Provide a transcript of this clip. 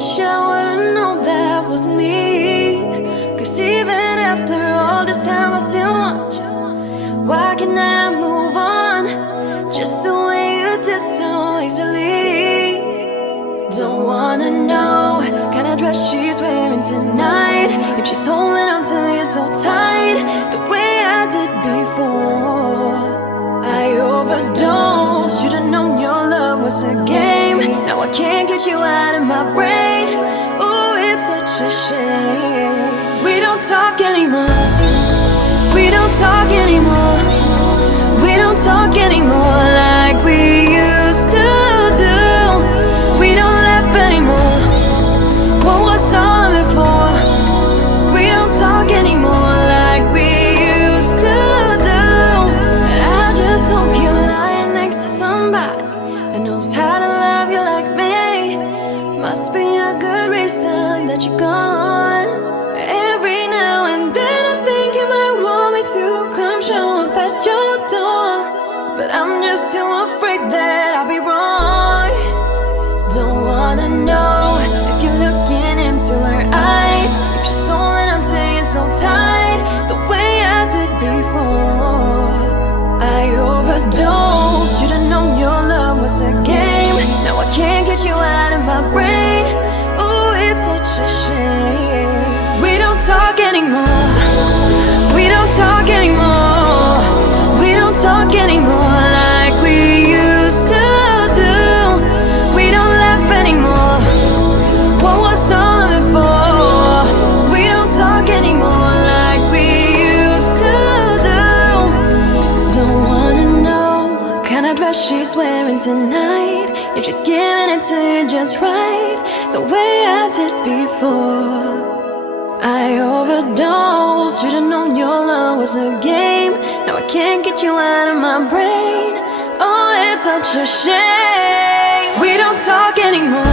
wish I would've known that wasn't me. Cause even after all this time I still want you. Why can't I move on just the way you did so easily? Don't wanna know kind of dress she's wearing tonight, if she's holding on to you so tight the way I did before. I overdosed, should've known your love was a game. Now I can't get you out of my brain. Ooh, it's such a shame. We don't talk anymore. We don't talk anymore. We don't talk anymore like we used to do. We don't laugh anymore. What was all of it for? We don't talk anymore like we used to do. I just hope you're lying next to somebody that knows how to love you like me. Must be a good reason that you're gone. Every now and then I think you might want me to come show up at your door, but I'm just too afraid that I'll be wrong. Don't wanna know if you're looking into her eyes, if she's holding on to you so tight the way I did before. I overdosed, should've known your love was a game. Now I can't get you out of my brain. Ooh, it's such a shame. We don't talk anymore. We don't talk anymore. We don't talk anymore like we used to do. We don't laugh anymore. What was all of it for? We don't talk anymore like we used to do. Don't wanna know what kind of dress she's wearing tonight, if she's giving it to you just right the way I did before. I overdosed, should've known your love was a game. Now I can't get you out of my brain. Oh, it's such a shame. We don't talk anymore.